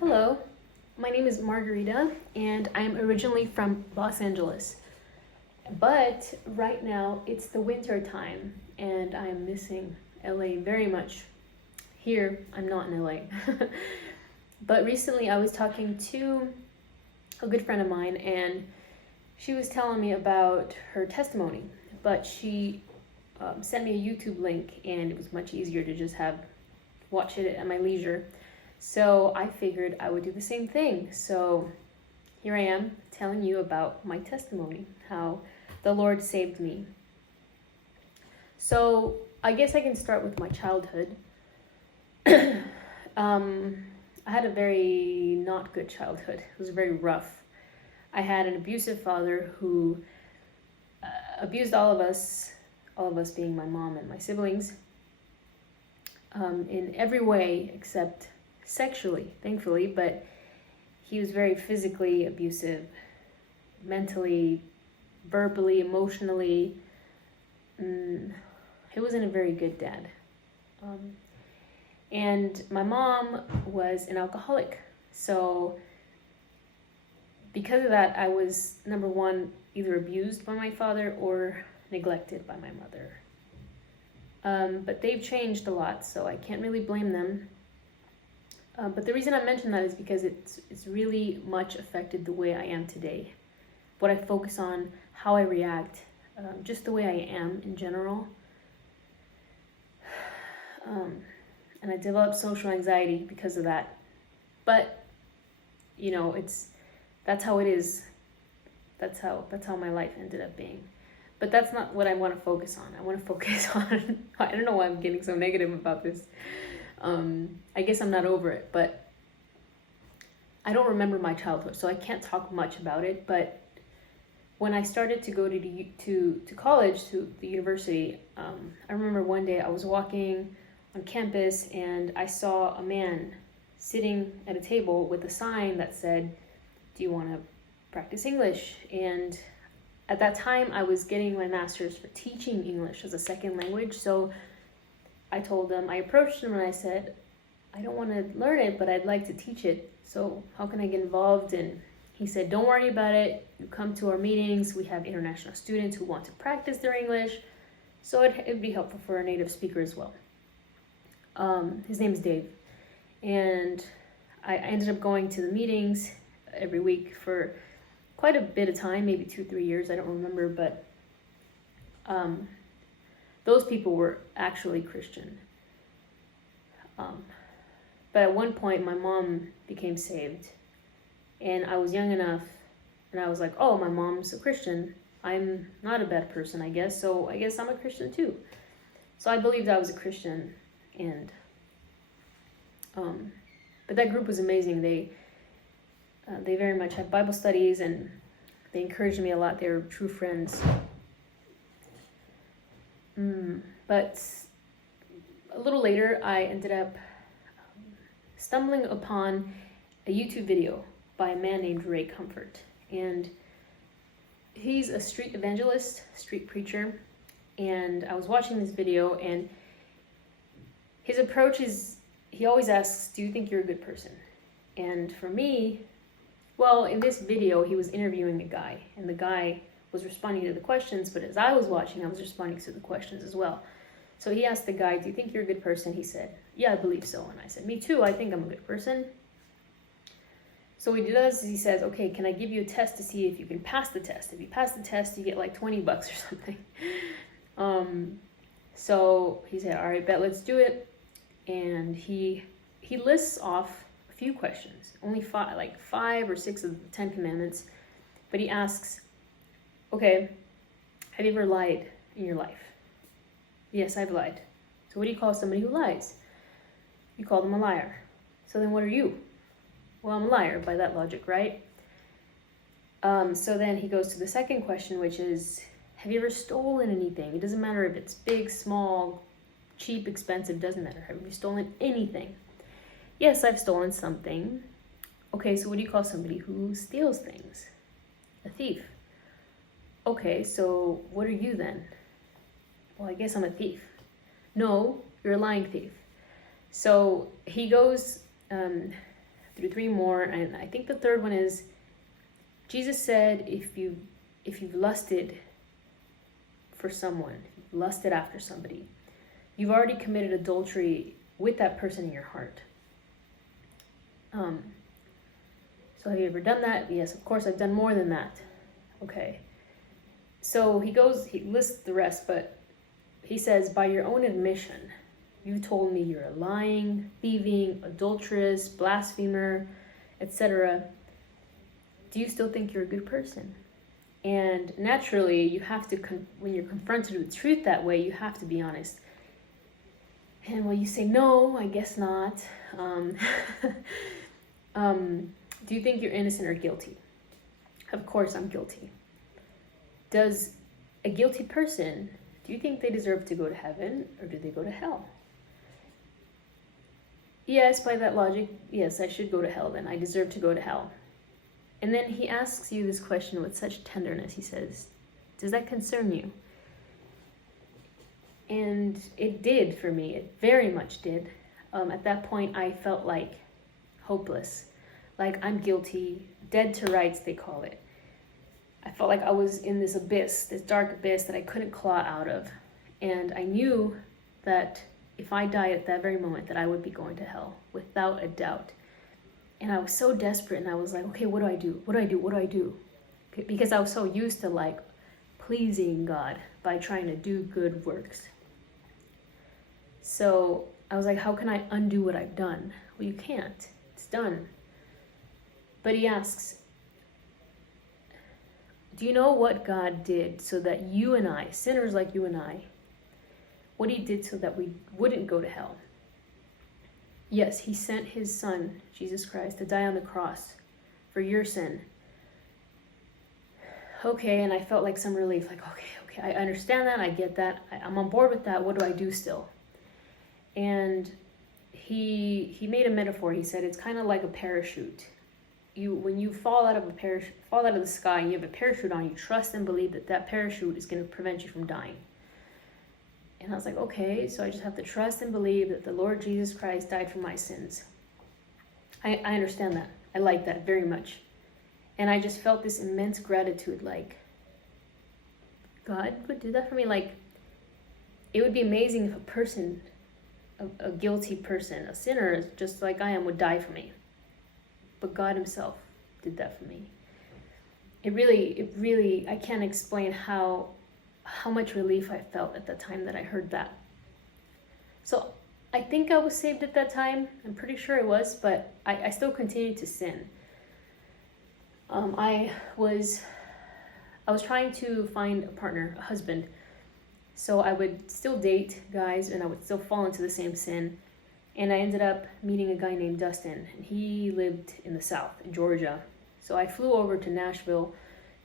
Hello, my name is Margarita, and I am originally from Los Angeles. But right now it's the winter time, and I am missing LA very much. Here, I'm not in LA. But recently I was talking to a good friend of mine, and she was telling me about her testimony, but she sent me a YouTube link, and it was much easier to just watch it at my leisure. So I figured I would do the same thing. So here I am telling you about my testimony, how the Lord saved me. So I guess I can start with my childhood. I had a very not good childhood. It was very rough. I had an abusive father who abused all of us being my mom and my siblings, in every way except sexually, thankfully, but he was very physically abusive, mentally, verbally, emotionally. He wasn't a very good dad. And my mom was an alcoholic. So because of that, I was, number one, either abused by my father or neglected by my mother. But they've changed a lot, so I can't really blame them. But the reason I mention that is because it's really much affected the way I am today. What I focus on, how I react, just the way I am in general. And I developed social anxiety because of that. But, that's how it is. That's how my life ended up being. But that's not what I want to focus on. I want to focus on, I don't know why I'm getting so negative about this. I guess I'm not over it, but I don't remember my childhood, so I can't talk much about it. But when I started to go to college, to the university, I remember one day I was walking on campus and I saw a man sitting at a table with a sign that said, "Do you want to practice English?" And at that time, I was getting my master's for teaching English as a second language, so I approached him and I said, "I don't want to learn it, but I'd like to teach it. So how can I get involved?" And he said, "Don't worry about it. You come to our meetings. We have international students who want to practice their English. So it'd be helpful for a native speaker as well." His name is Dave. And I ended up going to the meetings every week for quite a bit of time, maybe 2-3 years. I don't remember, but those people were actually Christian. But at one point, my mom became saved. And I was young enough, and I was like, oh, my mom's a Christian. I'm not a bad person, I guess. So I guess I'm a Christian too. So I believed I was a Christian. And but that group was amazing. They very much had Bible studies, and they encouraged me a lot. They were true friends. But a little later, I ended up stumbling upon a YouTube video by a man named Ray Comfort. And he's a street evangelist, street preacher. And I was watching this video, and his approach is, he always asks, "Do you think you're a good person?" And for me, well, in this video, he was interviewing a guy, and the guy was responding to the questions, but as I was watching, I was responding to the questions as well. So he asked the guy, "Do you think you're a good person?" He said, "Yeah, I believe so." And I said, "Me too, I think I'm a good person." So what he does is he says, "Okay, can I give you a test to see if you can pass the test? If you pass the test, you get like $20 or something." So he said, "All right, bet, let's do it." And he lists off a few questions, only 5 or 6 of the 10 commandments. But he asks, "Okay, have you ever lied in your life?" "Yes, I've lied." "So what do you call somebody who lies?" "You call them a liar." "So then what are you?" "Well, I'm a liar by that logic, right?" So then he goes to the second question, which is, have you ever stolen anything? It doesn't matter if it's big, small, cheap, expensive, doesn't matter. Have you stolen anything? "Yes, I've stolen something." "Okay, so what do you call somebody who steals things?" "A thief." "Okay, so what are you then?" "Well, I guess I'm a thief." "No, you're a lying thief." So he goes through three more, and I think the third one is, Jesus said, if you've lusted for someone, if you've lusted after somebody, you've already committed adultery with that person in your heart. So have you ever done that? Yes, of course, I've done more than that. Okay. So he lists the rest, but he says, by your own admission, you told me you're a lying, thieving, adulterous, blasphemer, etc. Do you still think you're a good person? And naturally, you have to, when you're confronted with truth that way, you have to be honest. And when you say, no, I guess not. Do you think you're innocent or guilty? Of course I'm guilty. Does a guilty person, do you think they deserve to go to heaven or do they go to hell? Yes, by that logic, yes, I should go to hell then. I deserve to go to hell. And then he asks you this question with such tenderness. He says, does that concern you? And it did for me. It very much did. At that point, I felt like hopeless. Like I'm guilty, dead to rights, they call it. I felt like I was in this abyss, this dark abyss that I couldn't claw out of. And I knew that if I died at that very moment, that I would be going to hell, without a doubt. And I was so desperate, and I was like, okay, what do I do? What do I do? What do I do? Because I was so used to like pleasing God by trying to do good works. So I was like, how can I undo what I've done? Well, you can't. It's done. But he asks, do you know what God did so that you and I, sinners like you and I, what he did so that we wouldn't go to hell? Yes, he sent his son, Jesus Christ, to die on the cross for your sin. Okay, and I felt like some relief, like, okay, I understand that, I get that, I'm on board with that, what do I do still? And he made a metaphor. He said it's kind of like a parachute. When you fall out of the sky and you have a parachute on, you trust and believe that that parachute is going to prevent you from dying. And I was like, okay, so I just have to trust and believe that the Lord Jesus Christ died for my sins. I understand that. I like that very much. And I just felt this immense gratitude, like, God would do that for me. Like, it would be amazing if a person, a guilty person, a sinner, just like I am, would die for me. But God himself did that for me. It really, I can't explain how much relief I felt at the time that I heard that. So I think I was saved at that time. I'm pretty sure I was, but I still continued to sin. I was trying to find a partner, a husband. So I would still date guys and I would still fall into the same sin. And I ended up meeting a guy named Dustin, and he lived in the South, in Georgia. So I flew over to Nashville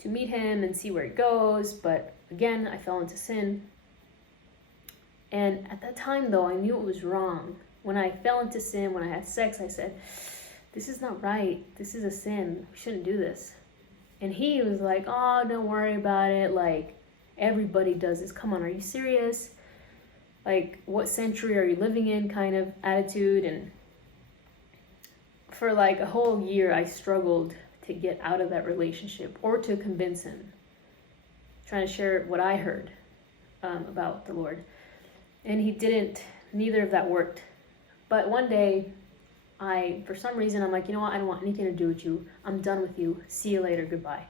to meet him and see where it goes, but again, I fell into sin. And at that time, though, I knew it was wrong. When I fell into sin, when I had sex, I said, this is not right. This is a sin. We shouldn't do this. And he was like, oh, don't worry about it. Like, everybody does this. Come on, are you serious? Like, what century are you living in kind of attitude. And for like a whole year, I struggled to get out of that relationship or to convince him, trying to share what I heard about the Lord. And he didn't, neither of that worked. But one day, for some reason, I'm like, you know what, I don't want anything to do with you. I'm done with you. See you later, goodbye.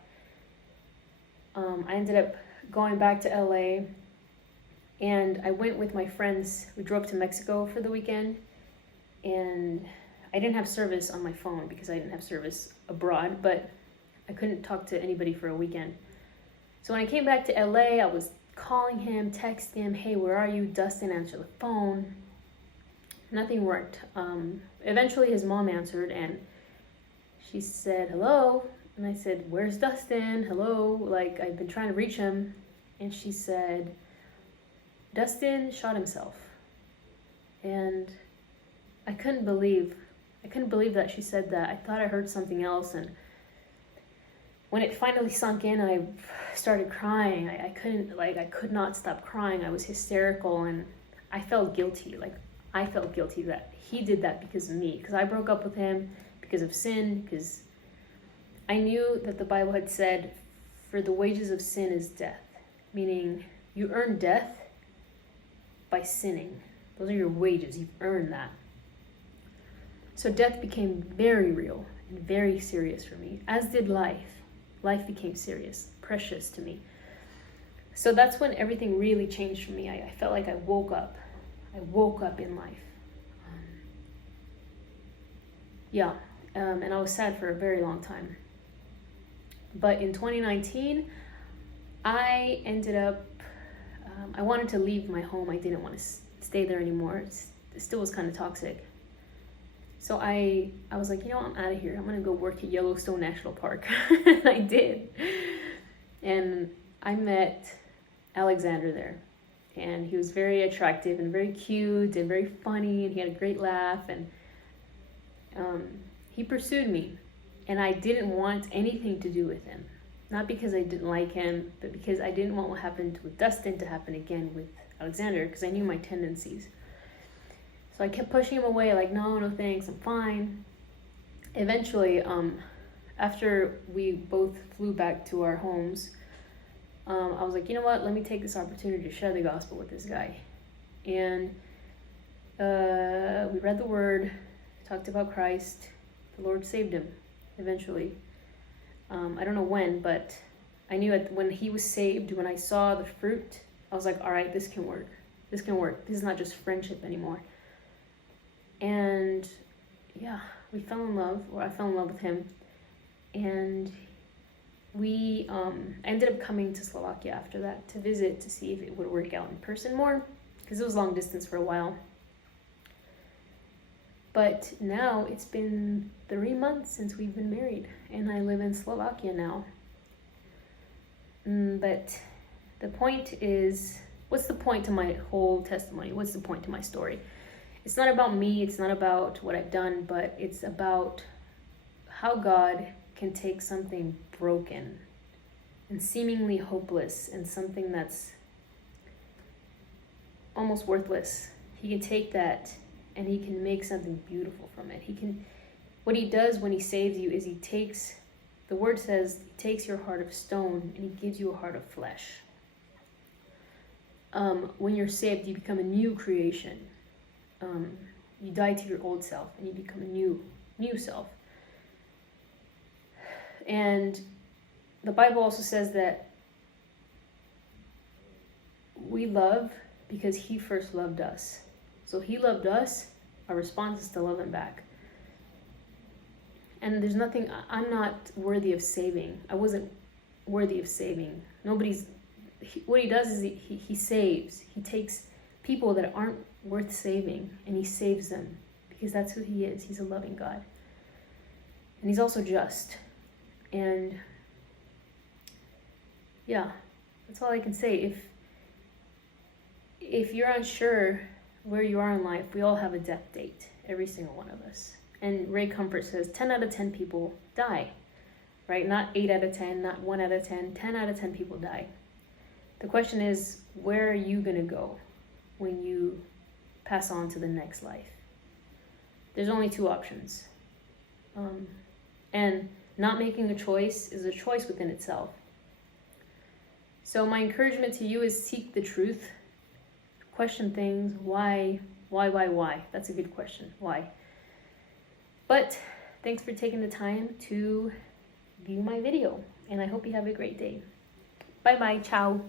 I ended up going back to LA, and I went with my friends. We drove to Mexico for the weekend, and I didn't have service on my phone because I didn't have service abroad, but I couldn't talk to anybody for a weekend. So when I came back to LA, I was calling him, texting him, hey, where are you? Dustin answered the phone. Nothing worked. Eventually his mom answered, and she said, hello. And I said, where's Dustin? Hello? Like, I've been trying to reach him. And she said, Dustin shot himself. And I couldn't believe that she said that. I thought I heard something else, and when it finally sunk in, I started crying. I could not stop crying. I was hysterical, and I felt guilty. Like, I felt guilty that he did that because of me, because I broke up with him because of sin, because I knew that the Bible had said, for the wages of sin is death, meaning you earn death by sinning. Those are your wages. You've earned that. So death became very real and very serious for me, as did life. Life became serious, precious to me. So that's when everything really changed for me. I felt like I woke up. I woke up in life. And I was sad for a very long time. But in 2019, I ended up, I wanted to leave my home. I didn't want to stay there anymore. It still was kind of toxic. So I was like, I'm out of here. I'm going to go work at Yellowstone National Park. And I did. And I met Alexander there. And he was very attractive and very cute and very funny. And he had a great laugh. And he pursued me. And I didn't want anything to do with him. Not because I didn't like him, but because I didn't want what happened with Dustin to happen again with Alexander, because I knew my tendencies. So I kept pushing him away, like, no thanks, I'm fine. Eventually, after we both flew back to our homes, I was like, you know what, let me take this opportunity to share the gospel with this guy. And we read the word, talked about Christ. The Lord saved him eventually. I don't know when, but I knew when he was saved, when I saw the fruit, I was like, all right, this can work. This can work. This is not just friendship anymore. And we fell in love, or I fell in love with him. And we ended up coming to Slovakia after that to visit, to see if it would work out in person more, because it was long distance for a while. But now it's been 3 months since we've been married, and I live in Slovakia now. But the point is, what's the point to my whole testimony? What's the point to my story? It's not about me, it's not about what I've done, but it's about how God can take something broken and seemingly hopeless and something that's almost worthless. He can take that and he can make something beautiful from it. What he does when he saves you is the word says, he takes your heart of stone and he gives you a heart of flesh. When you're saved, you become a new creation. You die to your old self and you become a new self. And the Bible also says that we love because he first loved us. So he loved us, our response is to love him back. And there's nothing, I'm not worthy of saving. I wasn't worthy of saving. What he does is he saves. He takes people that aren't worth saving and he saves them, because that's who he is. He's a loving God. And he's also just. And that's all I can say. If you're unsure where you are in life, we all have a death date, every single one of us. And Ray Comfort says 10 out of 10 people die, right? Not 8 out of 10, not 1 out of 10, 10 out of 10 people die. The question is, where are you going to go when you pass on to the next life? There's only 2 options. And not making a choice is a choice within itself. So my encouragement to you is seek the truth. Question things. Why? That's a good question. Why? But thanks for taking the time to view my video, and I hope you have a great day. Bye-bye. Ciao.